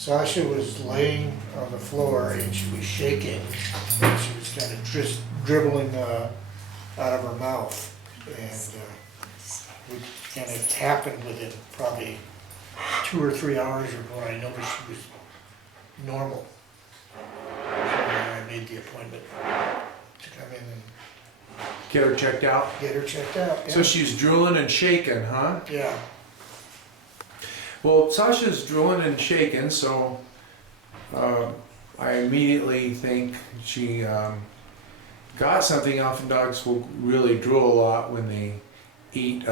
Sasha was laying on the floor and she was shaking, and she was kind of just dribbling out of her mouth. And it kind of happened within probably 2 or 3 hours or more. I noticed she was normal. So I made the appointment to come in and Get her checked out. get her checked out. Yeah. So she's drooling and shaking, huh? Yeah. Well, Sasha's drooling and shaking, so I immediately think she got something. Often dogs will really drool a lot when they eat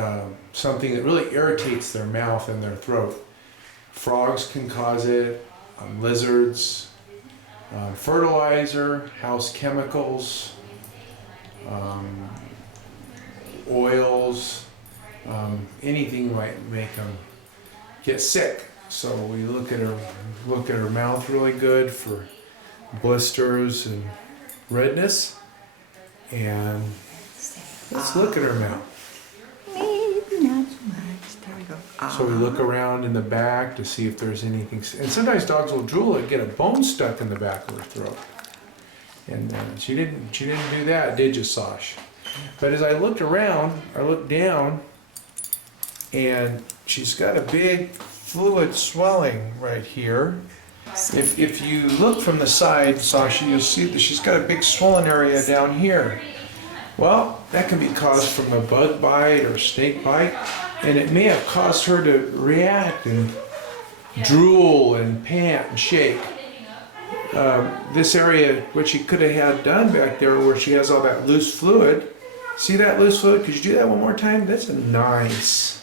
something that really irritates their mouth and their throat. Frogs can cause it, lizards, fertilizer, house chemicals, oils, anything might make them get sick. So we look at her mouth really good for blisters and redness, and let's look at her mouth. Maybe not so much. There we go. So we look around in the back to see if there's anything, and sometimes dogs will drool and get a bone stuck in the back of her throat. And she didn't do that, did you, Sash? But as I looked around, I looked down, and she's got a big fluid swelling right here. If you look from the side, Sasha, you'll see that she's got a big swollen area down here. Well, that can be caused from a bug bite or snake bite, and it may have caused her to react and drool and pant and shake. This area, what she could have had done back there where she has all that loose fluid, see that loose fluid? Could you do that one more time? That's nice.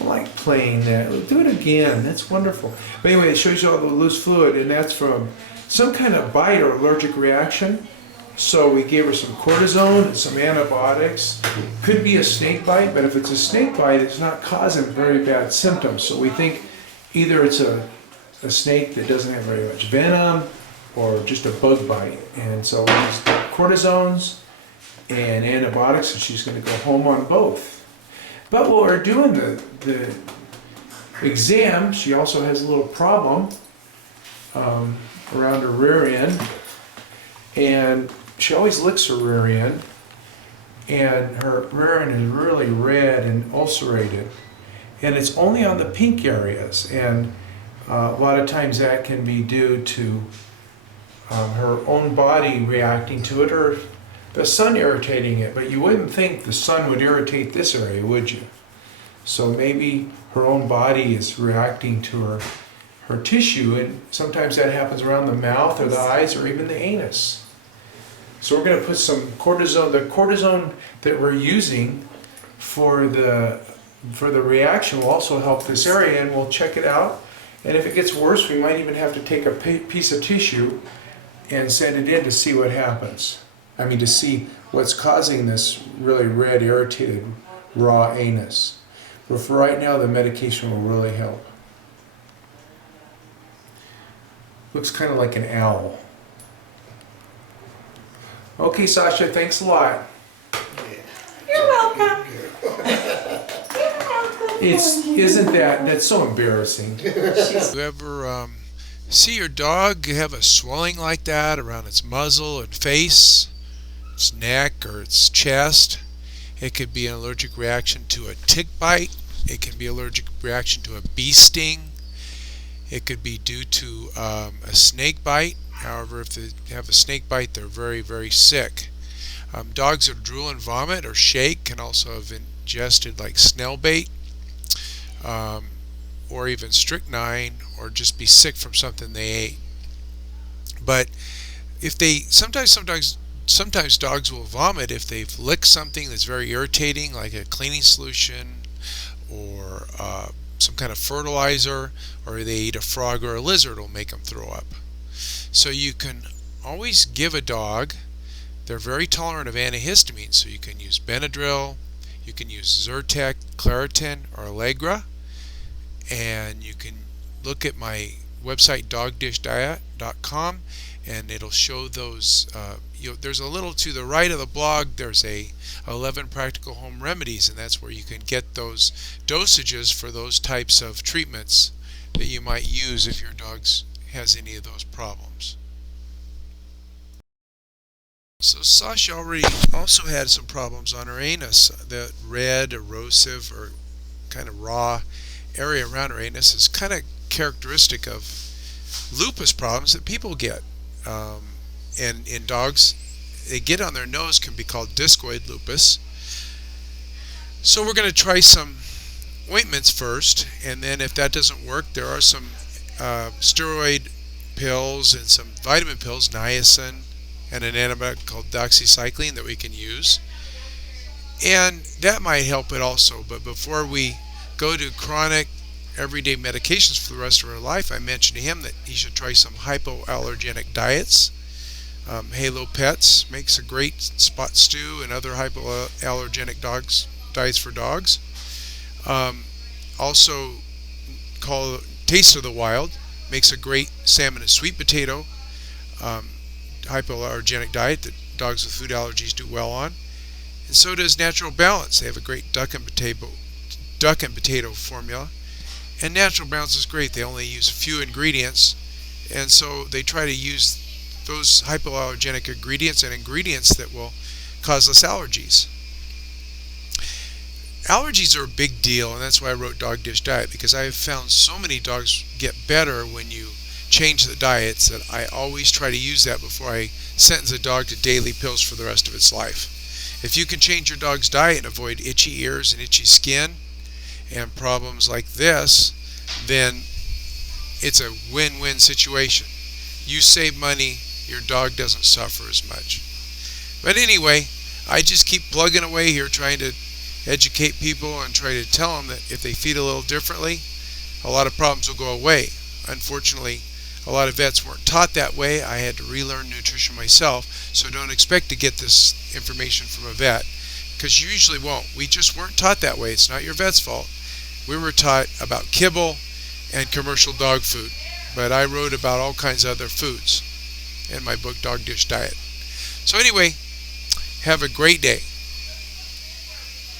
I like playing that. Do it again. That's wonderful. But anyway, it shows you all the loose fluid, and that's from some kind of bite or allergic reaction. So we gave her some cortisone and some antibiotics. Could be a snake bite, but if it's a snake bite, it's not causing very bad symptoms. So we think either it's a snake that doesn't have very much venom or just a bug bite. And so we used cortisones and antibiotics, and she's going to go home on both. But while we're doing the exam, she also has a little problem around her rear end, and she always licks her rear end, and her rear end is really red and ulcerated, and it's only on the pink areas, and a lot of times that can be due to her own body reacting to it, or the sun irritating it. But you wouldn't think the sun would irritate this area, would you? So maybe her own body is reacting to her tissue, and sometimes that happens around the mouth or the eyes or even the anus. So we're going to put some cortisone. The cortisone that we're using for the reaction will also help this area, and we'll check it out. And if it gets worse, we might even have to take a piece of tissue and send it in to see what happens. I mean, to see what's causing this really red, irritated, raw anus. But for right now, the medication will really help. Looks kind of like an owl. Okay, Sasha, thanks a lot. You're welcome. You're welcome. Isn't that's so embarrassing. You ever see your dog have a swelling like that around its muzzle and face, its neck, or its chest? It could be an allergic reaction to a tick bite. It can be allergic reaction to a bee sting. It could be due to a snake bite. However, if they have a snake bite, they're very, very sick. Dogs that drool and vomit or shake can also have ingested like snail bait, or even strychnine, or just be sick from something they ate. But if they sometimes dogs will vomit if they've licked something that's very irritating, like a cleaning solution or some kind of fertilizer, or they eat a frog or a lizard, will make them throw up. So you can always give a dog, they're very tolerant of antihistamines, so you can use Benadryl, you can use Zyrtec, Claritin, or Allegra, and you can look at my website dogdishdiet.com, and it'll show those. There's a little to the right of the blog, there's 11 practical home remedies, and that's where you can get those dosages for those types of treatments that you might use if your dog has any of those problems. So Sasha already also had some problems on her anus. The red, erosive, or kind of raw area around her anus is kind of characteristic of lupus problems that people get. And in dogs, they get on their nose, can be called discoid lupus. So we're going to try some ointments first, and then if that doesn't work, there are some steroid pills and some vitamin pills, niacin, and an antibiotic called doxycycline that we can use. And that might help it also. But before we go to chronic everyday medications for the rest of our life, I mentioned to him that he should try some hypoallergenic diets. Halo Pets makes a great spot stew and other hypoallergenic diets for dogs. Also called Taste of the Wild makes a great salmon and sweet potato hypoallergenic diet that dogs with food allergies do well on. And so does Natural Balance. They have a great duck and potato formula. And Natural Balance is great. They only use a few ingredients, and so they try to use those hypoallergenic ingredients and ingredients that will cause less allergies. Allergies are a big deal, and that's why I wrote Dog Dish Diet, because I have found so many dogs get better when you change the diets that I always try to use that before I sentence a dog to daily pills for the rest of its life. If you can change your dog's diet and avoid itchy ears and itchy skin and problems like this, then it's a win-win situation. You save money, your dog doesn't suffer as much. But anyway, I just keep plugging away here trying to educate people and try to tell them that if they feed a little differently, a lot of problems will go away. Unfortunately, a lot of vets weren't taught that way. I had to relearn nutrition myself, so don't expect to get this information from a vet, because you usually won't. We just weren't taught that way. It's not your vet's fault. We were taught about kibble and commercial dog food, but I wrote about all kinds of other foods in my book Dog Dish Diet. So anyway, have a great day.